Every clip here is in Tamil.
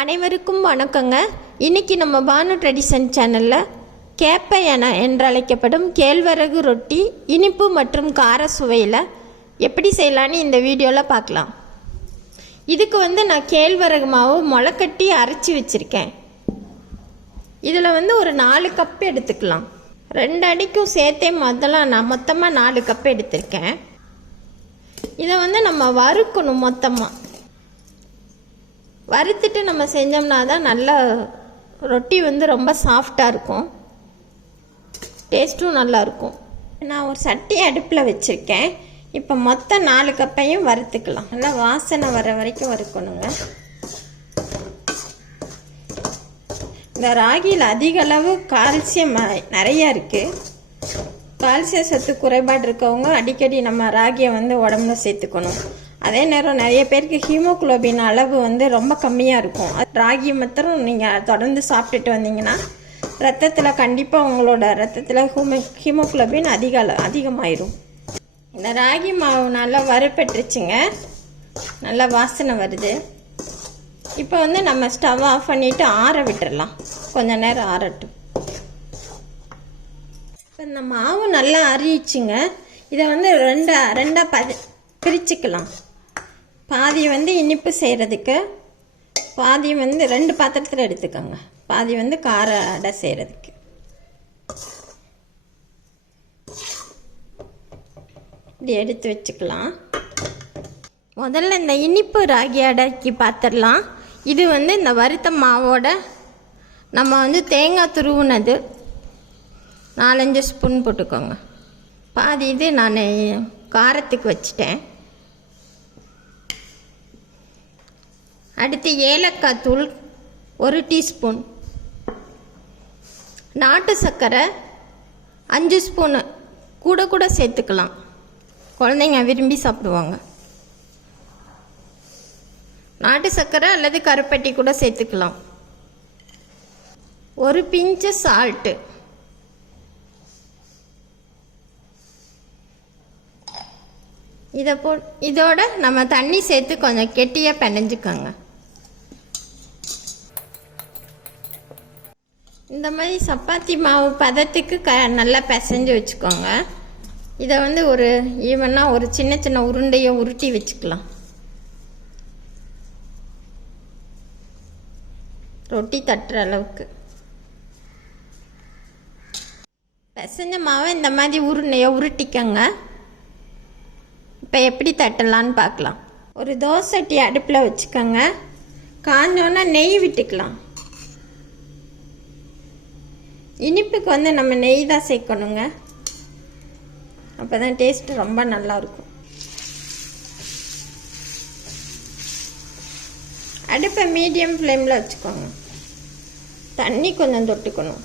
அனைவருக்கும் வணக்கங்க. இன்னைக்கு நம்ம பானு ட்ரெடிஷன் சேனலில் கேப்பை என்றழைக்கப்படும் கேழ்வரகு ரொட்டி இனிப்பு மற்றும் கார சுவையில் எப்படி செய்யலான்னு இந்த வீடியோவில் பார்க்கலாம். இதுக்கு நான் கேழ்வரகு மாவு முளைக்கட்டி அரைச்சி வச்சுருக்கேன். இதில் ஒரு 4 கப் எடுத்துக்கலாம். 2 அடிக்கும் சேர்த்தே நான் மொத்தமாக 4 கப் எடுத்திருக்கேன். இதை நம்ம வறுக்கணும். மொத்தமாக வறுத்துட்டு நம்ம செஞ்சோம்னா தான் நல்ல ரொட்டி ரொம்ப சாஃப்டாக இருக்கும், டேஸ்ட்டும் நல்லாயிருக்கும். நான் ஒரு சட்டி அடுப்பில் வச்சுருக்கேன். இப்போ மொத்தம் 4 கப்பையும் வறுத்துக்கலாம். நல்லா வாசனை வர வரைக்கும் வறுக்கணுங்க. இந்த ராகியில் அதிக அளவு கால்சியம் நிறையா இருக்குது. கால்சியம் சத்து குறைபாடு இருக்கவங்க அடிக்கடி நம்ம ராகியை உடம்புல சேர்த்துக்கணும். அதே நேரம் நிறைய பேருக்கு ஹீமோகுளோபின் அளவு ரொம்ப கம்மியாக இருக்கும். ராகி மாத்திரம் நீங்கள் தொடர்ந்து சாப்பிட்டுட்டு வந்தீங்கன்னா ரத்தத்தில் கண்டிப்பாக உங்களோட ரத்தத்தில் ஹீமோகுளோபின் அதிகமாயிரும். இந்த ராகி மாவு நல்லா வறுப்பட்டுருச்சுங்க. நல்லா வாசனை வருது. இப்போ நம்ம ஸ்டவ் ஆஃப் பண்ணிவிட்டு ஆற விட்டுடலாம். கொஞ்சம் நேரம் ஆறட்டும். இப்போ இந்த மாவு நல்லா அரிச்சுங்க. இதை ரெண்டாக பிரிச்சுக்கலாம். பாதி இனிப்பு செய்கிறதுக்கு, பாதி 2 பாத்திரத்தில் எடுத்துக்கோங்க. பாதி கார அடை செய்கிறதுக்கு. இப்படி எடுத்து வச்சுக்கலாம். முதல்ல இந்த இனிப்பு ராகி அடைக்கு பார்த்துடலாம். இது இந்த வறுத்த மாவோட நம்ம தேங்காய் துருவுனது 4-5 ஸ்பூன் போட்டுக்கோங்க. பாதி இது நான் காரத்துக்கு வச்சுட்டேன். அடுத்து ஏலக்காய் தூள் 1 டீஸ்பூன், நாட்டு சர்க்கரை 5 ஸ்பூனு கூட சேர்த்துக்கலாம். குழந்தைங்க விரும்பி சாப்பிடுவாங்க. நாட்டு சர்க்கரை அல்லது கருப்பட்டி கூட சேர்த்துக்கலாம். 1 பிஞ்சு சால்ட்டு, இதோட நம்ம தண்ணி சேர்த்து கொஞ்சம் கெட்டியாக பிணைஞ்சுக்கோங்க. இந்த மாதிரி சப்பாத்தி மாவு பதத்துக்கு நல்லா பிசைஞ்சு வச்சுக்கோங்க. இதை ஒரு ஈவனாக ஒரு சின்ன உருண்டையை உருட்டி வச்சுக்கலாம். ரொட்டி தட்டுற அளவுக்கு பிசைஞ்ச மாவை இந்த மாதிரி உருண்டையை உருட்டிக்கங்க. இப்போ எப்படி தட்டலான்னு பார்க்கலாம். ஒரு தோசை சட்டி அடுப்பில் வச்சுக்கோங்க. காஞ்சோன்னா நெய் விட்டுக்கலாம். இனிப்புக்கு நம்ம நெய் தான் சேர்க்கணுங்க. அப்போ தான் டேஸ்ட்டு ரொம்ப நல்லாயிருக்கும். அடுப்பை மீடியம் ஃப்ளேமில் வச்சுக்கோங்க. தண்ணி கொஞ்சம் தொட்டுக்கணும்.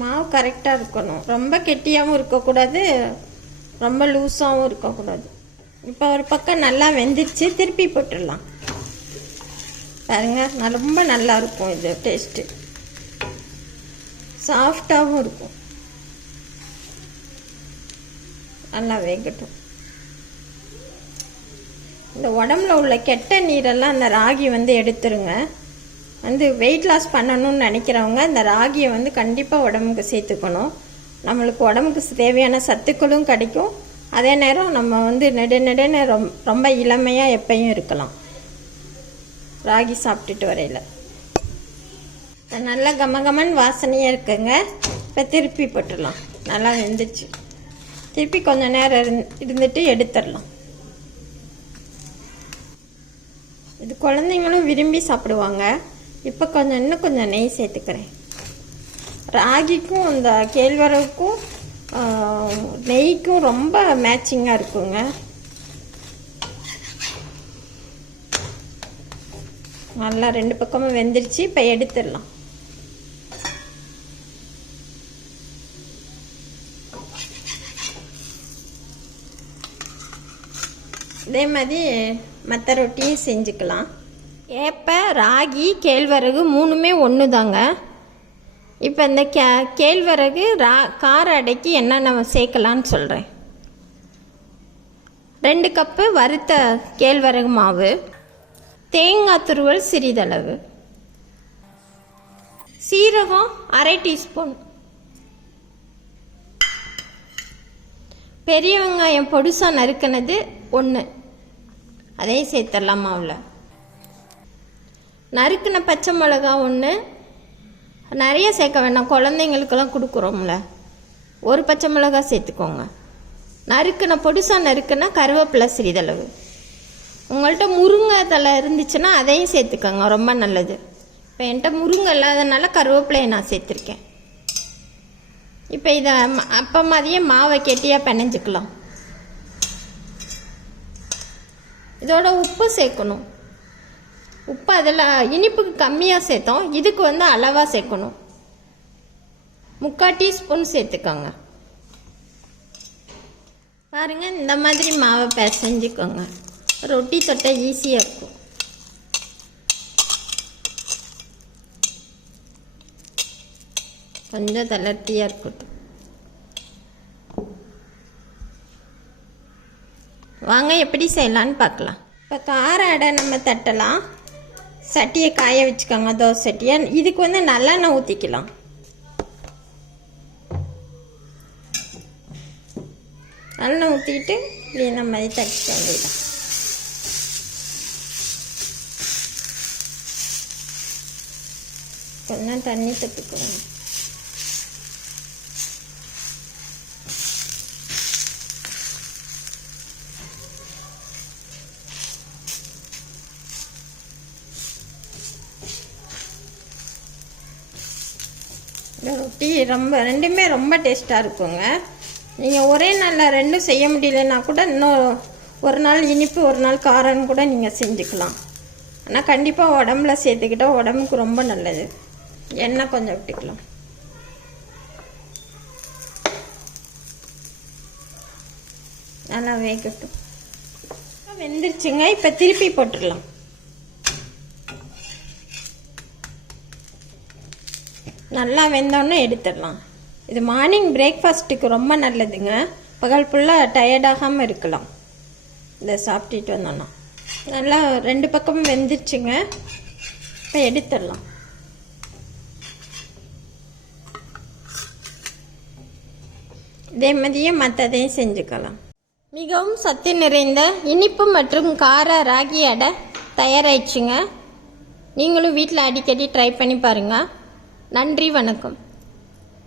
மாவு கரெக்டாக இருக்கணும். ரொம்ப கெட்டியாகவும் இருக்கக்கூடாது, ரொம்ப லூஸாகவும் இருக்கக்கூடாது. இப்போ ஒரு பக்கம் நல்லா வெந்துருச்சு. திருப்பி போட்டுடலாம். பாருங்க, ரொம்ப நல்லா இருக்கும். இது டேஸ்ட்டு சாஃப்டாகவும் இருக்கும். நல்லா வேகட்டும். இந்த உடம்புல உள்ள கெட்ட நீரெல்லாம் அந்த ராகி எடுத்துருங்க. வெயிட் லாஸ் பண்ணணும்னு நினைக்கிறவங்க இந்த ராகியை கண்டிப்பாக உடம்புக்கு சேர்த்துக்கணும். நம்மளுக்கு உடம்புக்கு தேவையான சத்துக்களும் கிடைக்கும். அதே நேரம் நம்ம நெடுநெடுன்னு ரொம்ப இளமையாக எப்பயும் இருக்கலாம் ராகி சாப்பிட்டுட்டு வரையில். நல்லா கமகமன் வாசனையாக இருக்குங்க. இப்போ திருப்பி போட்டுடலாம். நல்லா வெந்துச்சு. திருப்பி கொஞ்சம் நேரம் இருந்துட்டு எடுத்துடலாம். இது குழந்தைங்களும் விரும்பி சாப்பிடுவாங்க. இப்போ இன்னும் கொஞ்சம் நெய் சேர்த்துக்கிறேன். ராகிக்கும் இந்த கேழ்வரகுக்கும் நெய்க்கும் ரொம்ப மேட்சிங்காக இருக்குங்க. நல்லா 2 பக்கமும் வெந்துருச்சு. இப்போ எடுத்துடலாம். இதே மாதிரி மற்ற ரொட்டியும் செஞ்சுக்கலாம். ஏப்ப ராகி கேழ்வரகு 3மே ஒன்று தாங்க. இப்போ இந்த கேழ்வரகு கார அடைக்கு என்னென்ன சேர்க்கலான்னு சொல்கிறேன். 2 கப்பு வறுத்த கேழ்வரகு மாவு, தேங்காய் துருவல் சிறிதளவு, சீரகம் 1/2 டீஸ்பூன், பெரிய வெங்காயம் பொடுசாக நறுக்கினது 1, அதையும் சேர்த்துடலாம் மாவில். நறுக்கின பச்சை மிளகா 1, நிறைய சேர்க்க வேண்டாம், குழந்தைங்களுக்கெல்லாம் கொடுக்குறோம்ல, 1 பச்சை மிளகா சேர்த்துக்கோங்க. நறுக்கின பொடுசாக நறுக்கின கருவேப்பிலை சிறிதளவு. உங்கள்கிட்ட முருங்கை தலை இருந்துச்சுன்னா அதையும் சேர்த்துக்கோங்க, ரொம்ப நல்லது. இப்போ என்கிட்ட முருங்கை இல்லாதனால கருவேப்பிலையை நான் சேர்த்துருக்கேன். இப்போ இதை அப்போ மாதிரியே மாவை கெட்டியாக பிணைஞ்சிக்கலாம். இதோட உப்பு சேர்க்கணும். உப்பு அதில் இனிப்புக்கு கம்மியாக சேர்த்தோம், இதுக்கு வந்து அளவாக சேர்க்கணும். 3/4 டீஸ்பூன் சேர்த்துக்கோங்க. பாருங்கள், இந்த மாதிரி மாவை பிசைஞ்சுக்கோங்க, ரொட்டி தொட்ட ஈஸியாக இருக்கும். கொஞ்சம் தளர்த்தியாக இருக்கட்டும். வாங்க எப்படி செய்யலான்னு பார்க்கலாம். இப்போ கார அடை நம்ம தட்டலாம். சட்டியை காய வச்சுக்கோங்க, தோசை சட்டியை. இதுக்கு வந்து நல்லெண்ணெய் ஊற்றிக்கலாம். நல்லெண்ணெய் ஊற்றிட்டு இப்படி இந்த மாதிரி தட்டிக்க வேண்டியதான். கொஞ்சம் தண்ணி தட்டுக்கணும். ரொட்டி ரெண்டுமே ரொம்ப டேஸ்ட்டாக இருக்குங்க. நீங்கள் ஒரே நாளில் 2 செய்ய முடியலன்னா கூட இன்னும் ஒரு நாள் இனிப்பு ஒரு நாள் காரம்னு கூட நீங்கள் செஞ்சுக்கலாம். ஆனால் கண்டிப்பாக உடம்புல சேர்த்துக்கிட்டால் உடம்புக்கு ரொம்ப நல்லது. எண்ணெய் கொஞ்சம் விட்டுக்கலாம். நல்லா வேகட்டும். வெந்துருச்சுங்க. இப்போ திருப்பி போட்டுடலாம். நல்லா வெந்தோன்னே எடுத்துடலாம். இது மார்னிங் பிரேக்ஃபாஸ்ட்டுக்கு ரொம்ப நல்லதுங்க. பகல் ஃபுல்லாக டயர்டாகாமல் இருக்கலாம் இதை சாப்பிட்டுட்டு வந்தோன்னா. நல்லா 2 பக்கமும் வெந்துருச்சுங்க. இப்போ எடுத்துடலாம். இதே மாதிரியே மற்றதையும் செஞ்சுக்கலாம். மிகவும் சத்து நிறைந்த இனிப்பு மற்றும் கார ராகி அடை தயாராகிடுச்சுங்க. நீங்களும் வீட்டில் அடிக்கடி ட்ரை பண்ணி பாருங்கள். நன்றி, வணக்கம்.